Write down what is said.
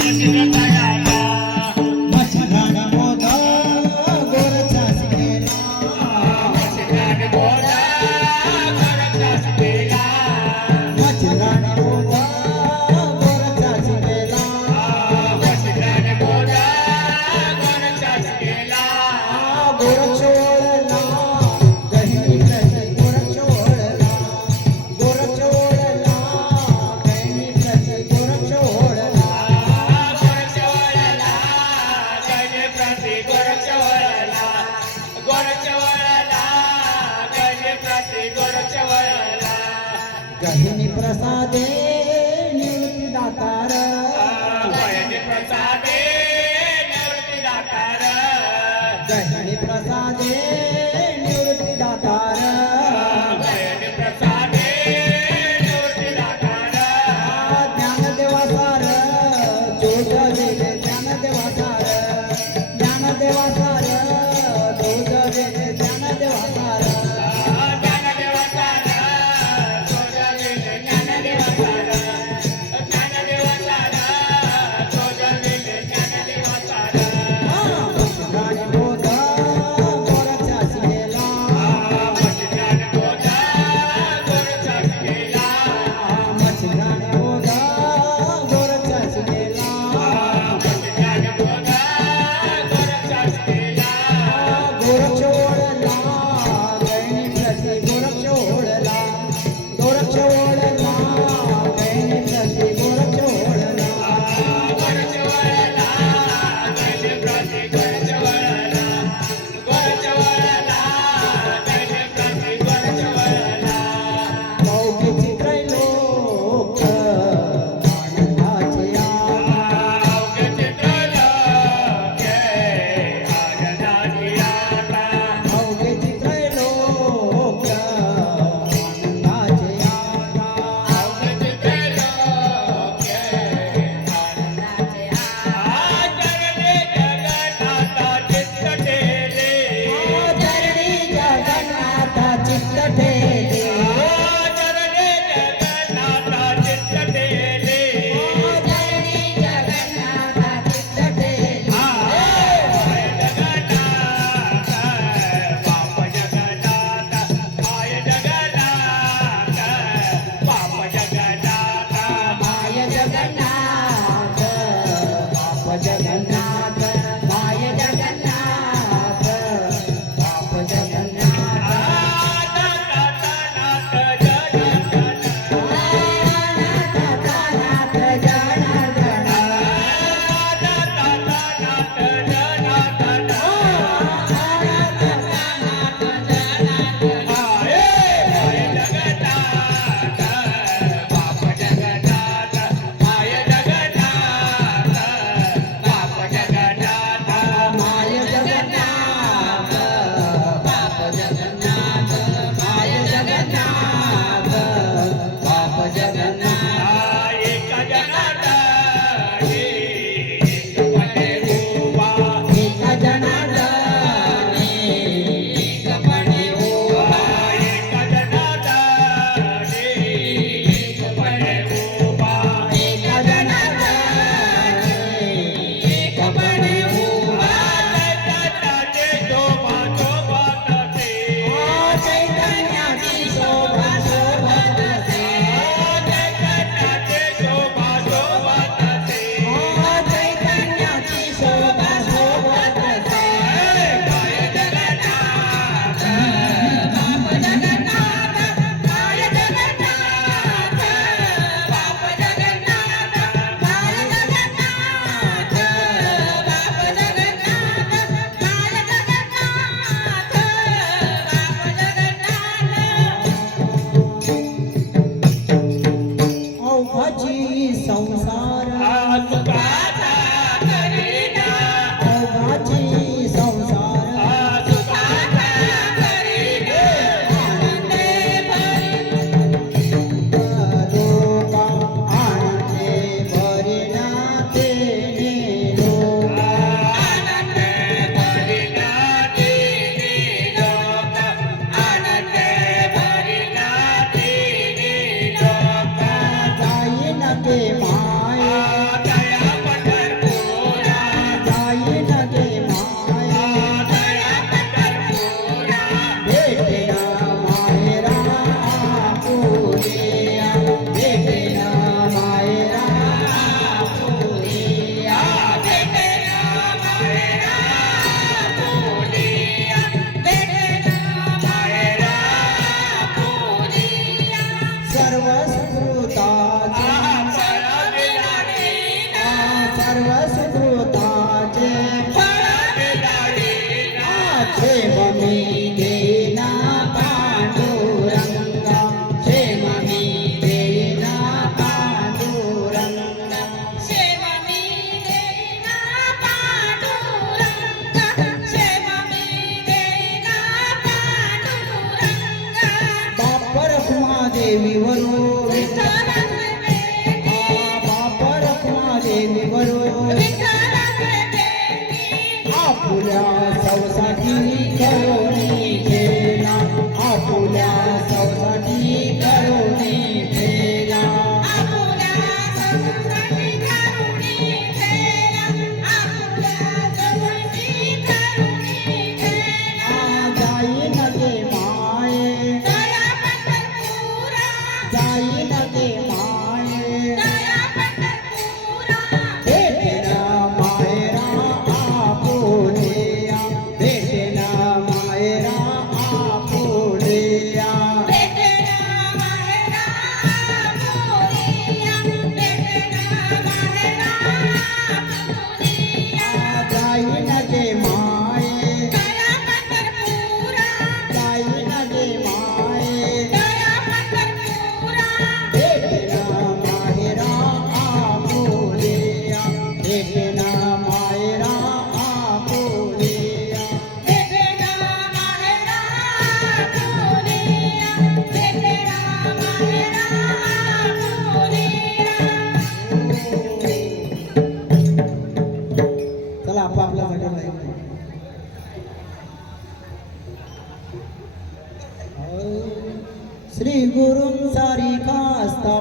Thank you. ಪ್ರಸಾದೇ você aqui. गुरुं सारी खास्ता